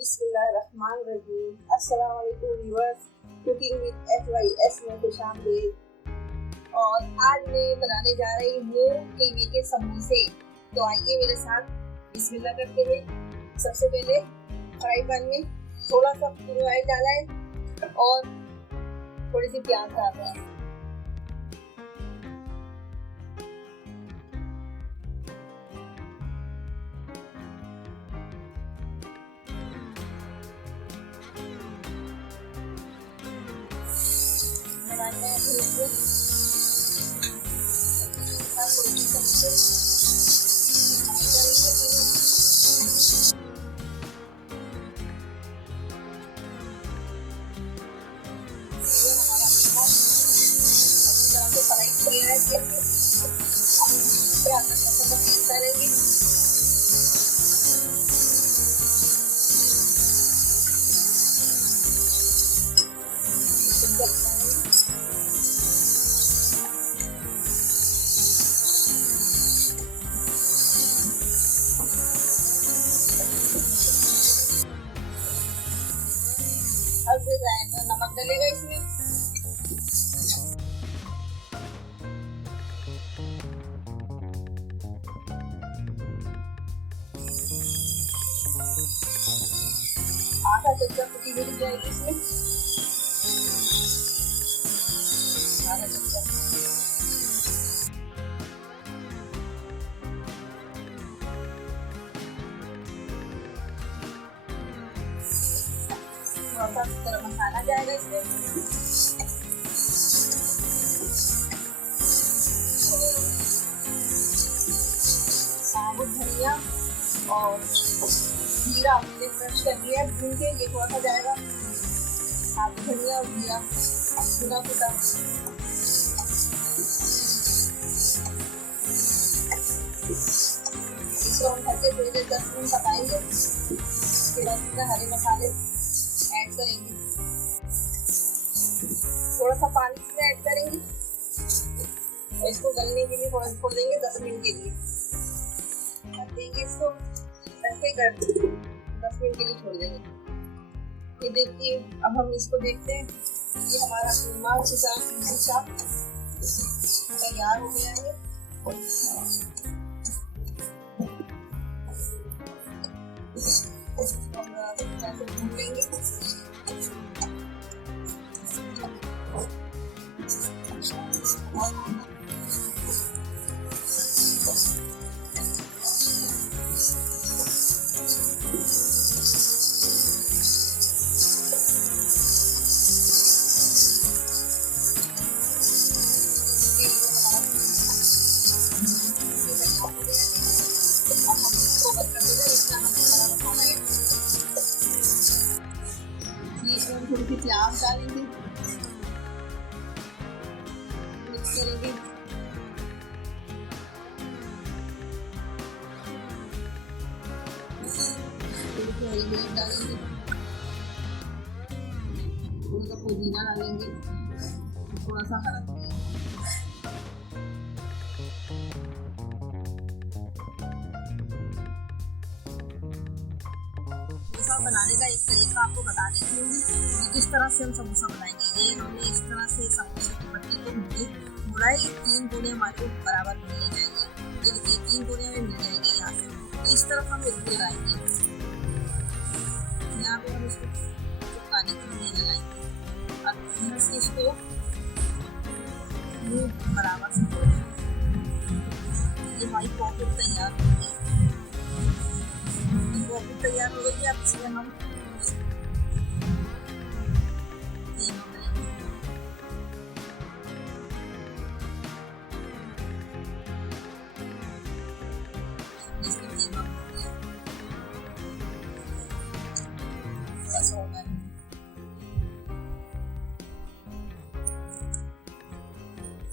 बिस्मिल्लाहिर्रहमानिर्रहीम। अस्सलाम वालेकुम व्यूअर्स, कुकिंग विद SYS में खुशामदीद। और आज मैं बनाने जा रही हूँ कीवी के समोसे। तो आइए मेरे साथ बिस्मिल्लाह करते हुए। सबसे पहले फ्राई पैन में थोड़ा सा ऑयल डाला है और थोड़ी सी प्याज डाल रहा है। अब नमक डलेगा इसमें। आधा चमचा कुटी हुई जाएगी इसमें। आधा चमचा थोड़ा सा गरम मसाला जाएगा इसमें। साबुत धनिया और जीरा हमने क्रश कर लिया भून के, ये थोड़ा सा जाएगा। साबुत धनिया और जीरा भुना भुना। इसको हम ढक के थोड़ी देर 10 मिनट पकाएंगे। उसके बाद इसमें हरे मसाले ऐड करेंगे। थोड़ा सा पानी इसमें ऐड करेंगे और इसको गलने के लिए थोड़ा छोड़ देंगे 10 मिनट के लिए। ढक देंगे इसको, ढक के 10 मिनट के लिए छोड़ देंगे। ये देखिए, अब हम इसको देखते हैं। ये हमारा कीमा तैयार हो गया है। भून लेंगे। इसमें थोड़ी सी प्याज डालेंगे, मिक्स करेंगे। हरी मिर्च डालेंगे, थोड़ा सा पुदीना डालेंगे, थोड़ा सा हरा धनिया। समोसा बनाने का एक तरीका आपको बता देती हूँ। इस तरह से हम समोसा बनाएंगे। ये हमने इस तरह से समोसे की पट्टी को मुड़ाई 3 कोने हमारे बराबर मिल जाएंगे। ये देखिए 3 कोने हमें मिल जाएंगे यहाँ से। तो इस तरफ हम इसको लगाएंगे। यहाँ पे हम इसको चिपकाने के लिए लगाएंगे। अब इधर से इसको बराबर से ये हमारी पॉकेट तैयार हो गई। पॉकेट तैयार हो गई है। अब इसमें हम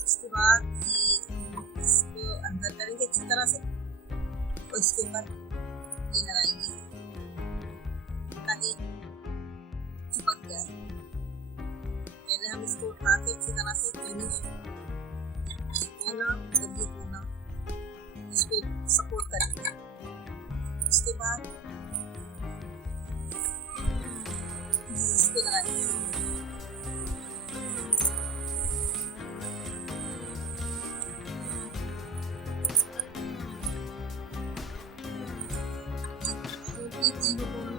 इसके बाद इसको अंदर करेंगे अच्छी तरह से और इसके ऊपर ये लगाएंगे ताकि चिपक जाए। पहले हम इसको उठा के अच्छी तरह से कोना और ये कोना इसको सपोर्ट करेंगे। उसके बाद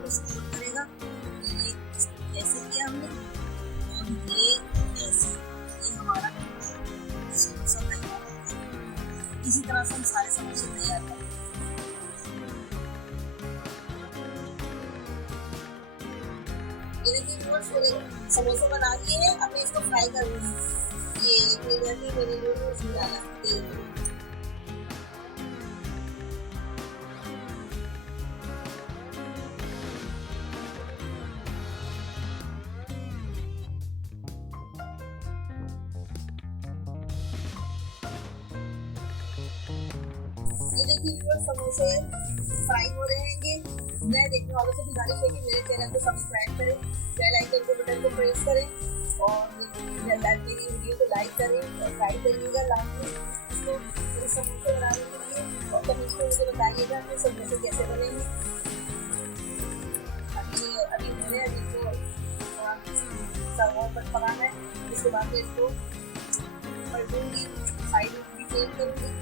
आपको सपोर्ट करेगा। ये कैसे किया हमने और ये कैसे, ये हमारा समोसा तैयार है। इसी तरह से हम सारे समोसे तैयार करेंगे। ये देखिए व्यूअर्स, मैंने समोसे बना लिए हैं, अब मैं इसको फ्राई कर लूँगी। ये एक मिनट मैंने उसमें डाला तेल। ये देखिए व्यूअर्स, समोसे फ्राई हो रहे हैं। ये नए देखने वालों से गुजारिश है कि मेरे चैनल को सब्सक्राइब करें, बेल आइकन के बटन को प्रेस करें और मेरी वीडियो को लाइक करें और ट्राई करिएगा लास्ट में इसको मेरे समोसे बनाने के लिए। और कमेंट्स में मुझे बताइएगा कि समोसे कैसे बनेंगे। अभी मैंने इसको सर्व पर पकाना है, उसके बाद मैं इसको पलटूंगी, साइड भी चेंज करूँगी।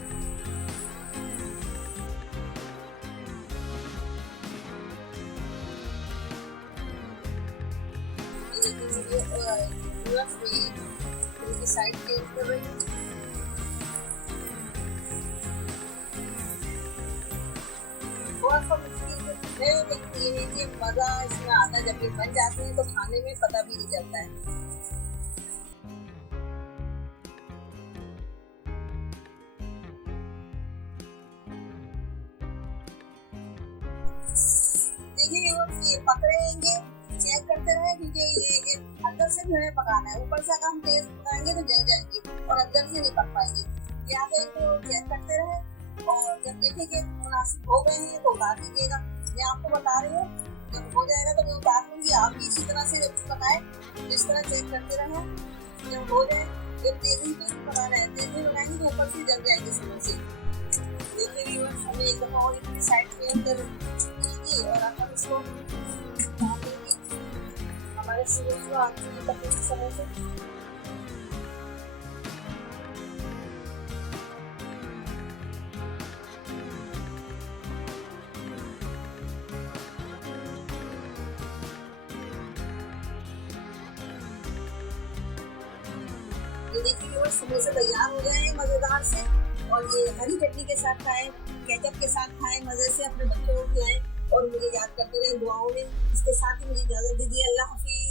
साइड चेंज कर रही हूँ। बहुत सा मुश्किल है, लेकिन ये है कि मजा इसमें आता है जब ये बन जाते हैं तो खाने में पता भी नहीं चलता है। देखिए ये पक रहे हैं, चेक करते रहे क्योंकि ये अंदर से जो है पकाना है। ऊपर से अगर हम तेज पकाएंगे तो जल जाएंगे और अंदर से नहीं पक पाएंगे। यहाँ पे इनको चेक करते रहे और जब देखें कि मुनासिब हो गए हैं तो उतार दीजिएगा। मैं आपको बता रही हूँ, जब हो जाएगा तो मैं उतार दूंगी। आप भी इसी तरह से जब पकाए तो इस तरह चेक करते रहे। जब हो जाए, जब तेजी पे पकाना है, तेजी बनाएंगे तो ऊपर से जल जाएंगे समोसे। देखिए हमें एक दफा और इतनी साइड चेंज कर लीजिए और आप इसको हमारे समोसे। ये देखिए वो समोसे तैयार हो गए हैं मजेदार से, और ये हरी चटनी के साथ खाएं, केचप के साथ खाएं, मजे से अपने बच्चों को खिलाएं और मुझे याद करते रहे दुआओं में। इसके साथ ही मुझे इजाजत दीजिए। अल्लाह हाफिज।